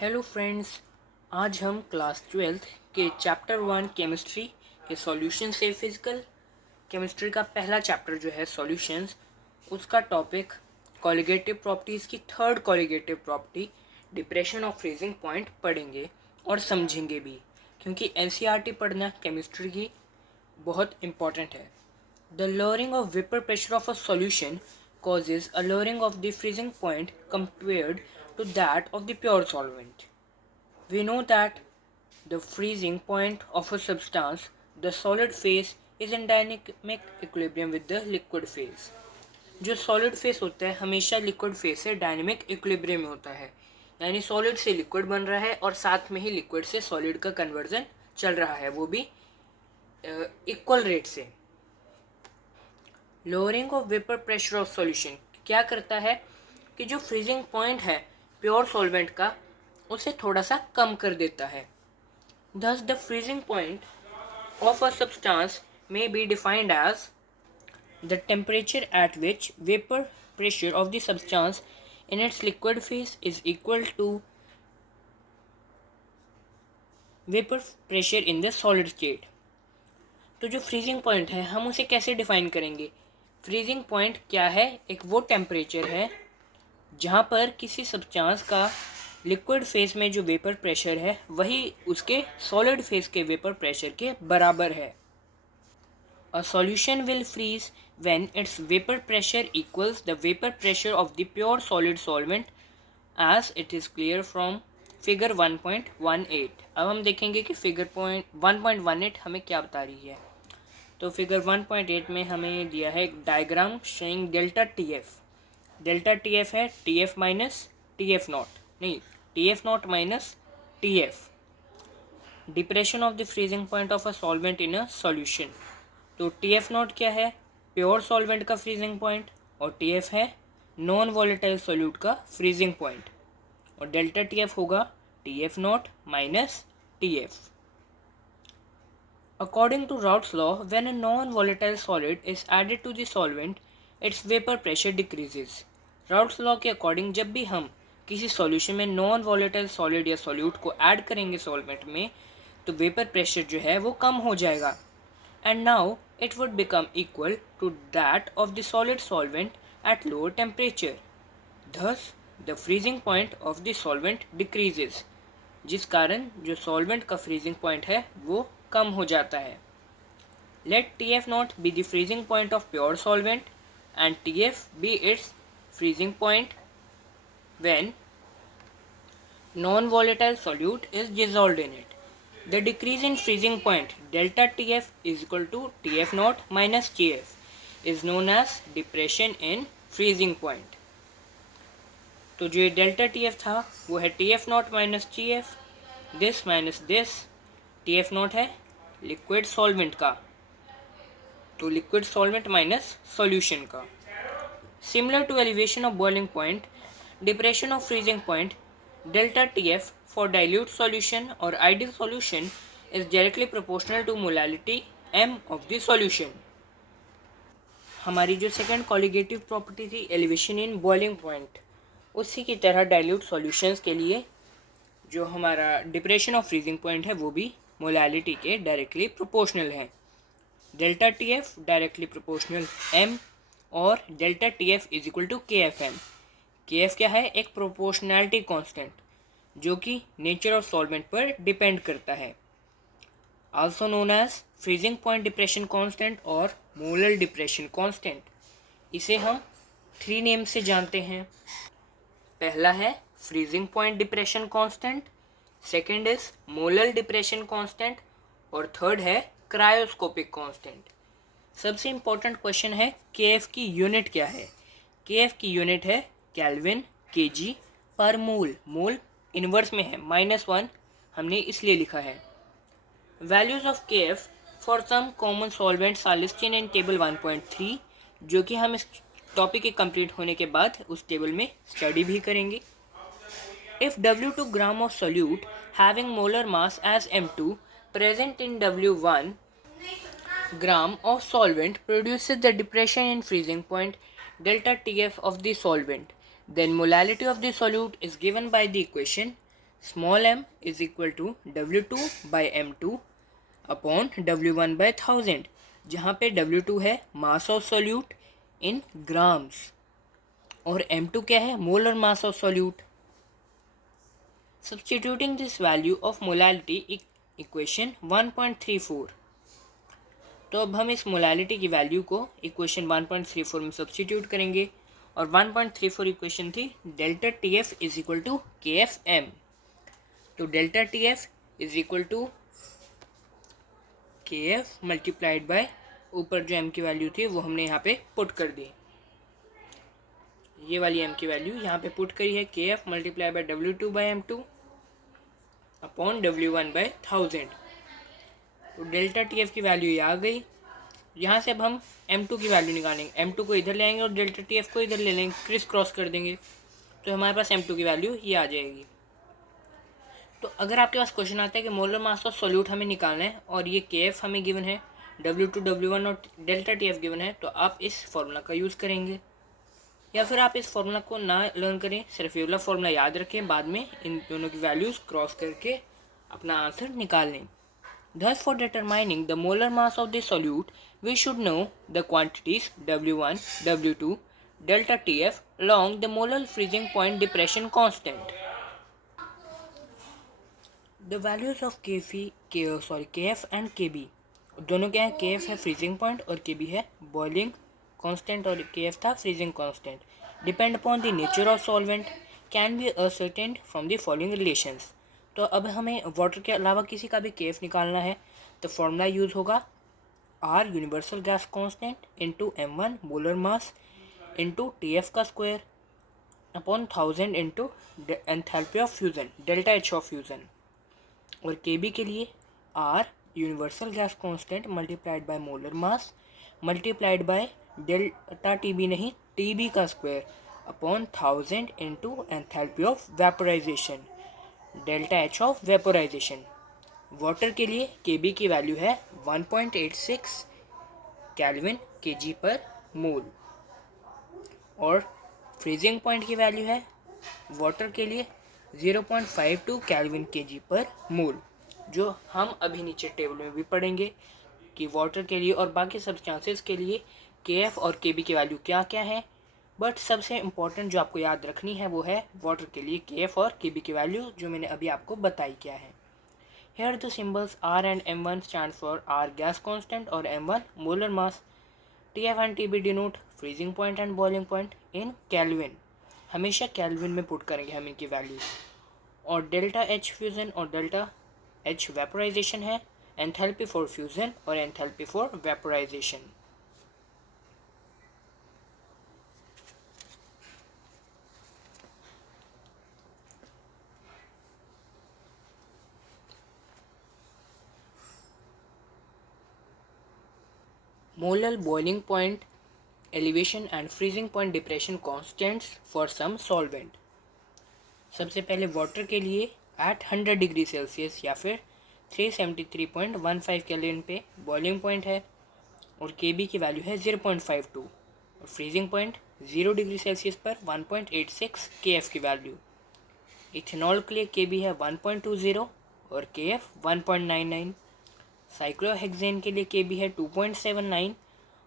Hello friends, आज हम class 12th के चैप्टर 1 केमिस्ट्री के सॉल्यूशन से फिजिकल केमिस्ट्री का पहला चैप्टर जो है सॉल्यूशंस, उसका टॉपिक कॉलिगेटिव प्रॉपर्टीज़ की third colligative property depression of freezing point पढ़ेंगे और समझेंगे भी, क्योंकि एनसीईआरटी पढ़ना केमिस्ट्री की बहुत इम्पॉर्टेंट है। The lowering of vapor pressure of a solution causes a lowering of the freezing point compared to that of the pure solvent. We know that the freezing point of a substance, the solid phase, is in dynamic equilibrium with the liquid phase. जो solid phase होता है हमेशा liquid phase से dynamic equilibrium में होता है, यानी solid से लिक्विड बन रहा है और साथ में ही लिक्विड से सॉलिड का कन्वर्जन चल रहा है, वो भी इक्वल रेट से। Lowering of vapour pressure of solution क्या करता है कि जो फ्रीजिंग पॉइंट है प्योर सॉल्वेंट का, उसे थोड़ा सा कम कर देता है। Thus the freezing point of a substance may be defined as the temperature at which vapor pressure of the substance in its liquid phase is equal to vapor pressure in the solid state. तो जो freezing point है हम उसे कैसे define करेंगे? Freezing point क्या है? एक वो टेम्परेचर है जहाँ पर किसी सब्सटेंस का लिक्विड फेज में जो वेपर प्रेशर है वही उसके सॉलिड फेज के वेपर प्रेशर के बराबर है। A solution will freeze when its vapor pressure equals the vapor pressure of the pure solid solvent, as it is clear from figure 1.18। अब हम देखेंगे कि फिगर 1.18 हमें क्या बता रही है। तो फिगर 1.8 में हमें दिया है एक diagram showing delta T F. Delta T F है T F minus T F not, नहीं T F not minus T F, depression of the freezing point of a solvent in a solution. तो T F not क्या है? Pure solvent का freezing point, और T F है non volatile solute का freezing point, और delta T F होगा T F not minus T F. According to Raoult's law, when a non-volatile solid is added to the solvent, its vapor pressure decreases. Raoult's law के according जब भी हम किसी solution में non volatile solid या solute को add करेंगे solvent में, तो वेपर प्रेशर जो है वो कम हो जाएगा, and now it would become equal to that of the solid solvent at lower temperature. Thus the freezing point of the solvent decreases, जिस कारण जो सॉल्वेंट का फ्रीजिंग पॉइंट है वो कम हो जाता है। Let T F not be the freezing point of pure solvent and T F be its freezing point when non volatile solute is dissolved in it. The decrease in freezing point delta T F is equal to T F not minus T F is known as depression in freezing point. तो जो ये delta T F था वो है T F not minus T F, this minus this. T F not है liquid solvent का, तो liquid solvent minus solution का। Similar to elevation of boiling point, depression of freezing point, delta T F for dilute solution और ideal solution is directly proportional to molality M of the solution. हमारी जो second colligative property थी elevation in boiling point, उसी की तरह dilute solutions के लिए जो हमारा डिप्रेशन ऑफ फ्रीजिंग पॉइंट है वो भी मोलैलिटी के डायरेक्टली प्रोपोर्शनल है। Delta T F directly proportional M, और delta T F is equal to K F M. K F क्या है? एक प्रोपोर्शनैलिटी कांस्टेंट जो कि नेचर ऑफ सॉल्वेंट पर डिपेंड करता है, also known as freezing point depression constant और मोलर डिप्रेशन कांस्टेंट। इसे हम 3 नेम से जानते हैं। पहला है freezing point depression constant, second is molar depression constant, और थर्ड है क्रायोस्कोपिक कांस्टेंट। सबसे इम्पोर्टेंट क्वेश्चन है के एफ की यूनिट क्या है? के एफ की यूनिट है केल्विन केजी पर मोल। मोल इनवर्स में है -1, हमने इसलिए लिखा है। Values of K F for some common solvents are listed in table 1.3, जो कि हम इस टॉपिक के कंप्लीट होने के बाद उस टेबल में स्टडी भी करेंगे। If W2 gram of solute having molar mass as M2 present in W1 gram of solvent produces the depression in freezing point delta TF of the solvent, then molality of the solute is given by the equation small m is equal to W2/m2 upon W1/1000, जहाँ पे W2 है mass of solute in grams और M2 क्या है, molar mass of solute. Substituting this value of molality equation 1.34, तो अब हम इस मोलालिटी की वैल्यू को इक्वेशन 1.34 में सब्स्टिट्यूट करेंगे और 1.34 इक्वेशन थी delta T F is equal to K F M. तो delta T F is equal to K F multiplied by ऊपर जो एम की वैल्यू थी वो हमने यहाँ पे पुट कर दी, ये वाली एम की वैल्यू यहाँ पे पुट करी है, के F multiply by W2/m2 upon W1/1000। तो डेल्टा टी एफ की वैल्यू ये आ गई। यहाँ से अब हम M2 की वैल्यू निकालेंगे, M2 को इधर ले आएंगे और डेल्टा टी एफ को इधर ले लेंगे, क्रिस क्रॉस कर देंगे, तो हमारे पास M2 की वैल्यू ये आ जाएगी। तो अगर आपके पास क्वेश्चन आता है कि मोलर मास ऑफ सॉल्यूट हमें निकालना है और ये के एफ हमें गिवन है, W2 W1 और डेल्टा टी एफ गिवन है, तो आप इस फॉर्मूला का यूज़ करेंगे, या फिर आप इस फॉर्मूला को ना लर्न करें, सिर्फ ये वाला फॉर्मूला याद रखें, बाद में इन दोनों की वैल्यूज़ क्रॉस करके अपना आंसर निकाल लें। Thus, for determining the molar mass of the solute, we should know the quantities W1, W2, delta TF along the molar freezing point depression constant. The values of KF and KB, दोनों क्या है, KF है freezing point और KB है boiling constant और KF था freezing constant. Depend upon the nature of solvent can be ascertained from the following relations. तो अब हमें वाटर के अलावा किसी का भी केएफ निकालना है, तो फॉर्मूला यूज़ होगा R universal gas constant into M1 molar mass into TF का square upon 1000 into enthalpy of fusion delta H of fusion. और KB के लिए R universal gas constant multiplied by molar mass multiplied by delta TB नहीं TB का square upon 1000 into enthalpy of vaporisation delta H of vaporisation. Water के लिए Kb की value है 1.86 kelvin kg पर मोल और फ्रीजिंग पॉइंट की वैल्यू है वाटर के लिए 0.52 केल्विन kg पर मोल, जो हम अभी नीचे टेबल में भी पढ़ेंगे कि वाटर के लिए और बाकी सब्सटेंसेस के लिए Kf और Kb की वैल्यू क्या क्या है। बट सबसे इम्पॉर्टेंट जो आपको याद रखनी है वो है वाटर के लिए KF और KB की वैल्यू, जो मैंने अभी आपको बताई क्या है। Here the symbols R and M1 stand for R gas constant और M1 molar mass. TF and TB denote freezing point and boiling point in Kelvin. हमेशा केल्विन में पुट करेंगे हम इनकी वैल्यू। और डेल्टा H फ्यूज़न और delta H vaporisation है, enthalpy for fusion और enthalpy for vaporisation. Molar boiling point elevation and freezing point depression constants for some solvent. सबसे पहले वाटर के लिए एट 100 डिग्री सेल्सियस या फिर 373.15 केल्विन पे बॉइलिंग पॉइंट है और Kb की वैल्यू है 0.52 और फ्रीजिंग पॉइंट 0 डिग्री सेल्सियस पर 1.86 Kf की वैल्यू। इथेनॉल के लिए Kb है 1.20 और Kf 1.99। साइक्लोहेक्सेन के लिए Kb है 2.79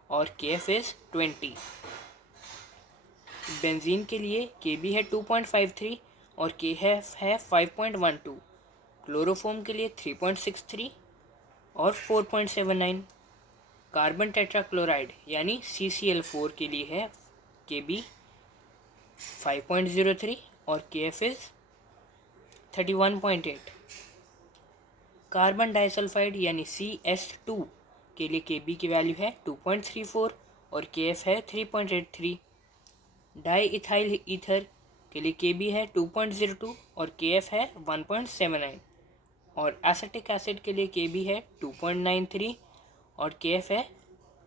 और KF इज़ 20। बेंजीन के लिए Kb है 2.53 और KF है 5.12। क्लोरोफॉर्म के लिए 3.63 और 4.79। कार्बन टेट्राक्लोराइड यानी CCl4 के लिए है Kb 5.03 और KF इज़ 31.8। कार्बन डाइसल्फाइड यानी CS2 के लिए Kb की वैल्यू है 2.34 और KF है 3.83। डाई इथाइल ईथर के लिए Kb है 2.02 और KF है 1.79 और एसिटिक एसिड के लिए Kb है 2.93 और KF है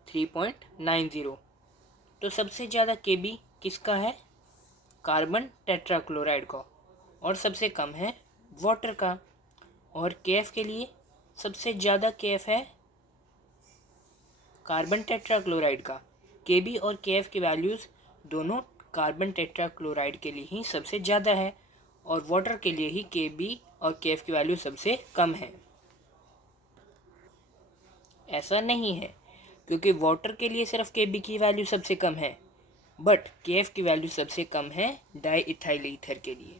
3.90। तो सबसे ज़्यादा Kb किसका है, कार्बन टेट्राक्लोराइड का, और सबसे कम है वाटर का। और KF के लिए सबसे ज़्यादा KF है कार्बन टेट्राक्लोराइड का। Kb और KF की वैल्यूज़ दोनों कार्बन टेट्राक्लोराइड के लिए ही सबसे ज़्यादा है और वाटर के लिए ही Kb और Kf की वैल्यू सबसे कम है। ऐसा नहीं है, क्योंकि वाटर के लिए सिर्फ Kb की वैल्यू सबसे कम है, बट Kf की वैल्यू सबसे कम है डाई इथाइल ईथर के लिए।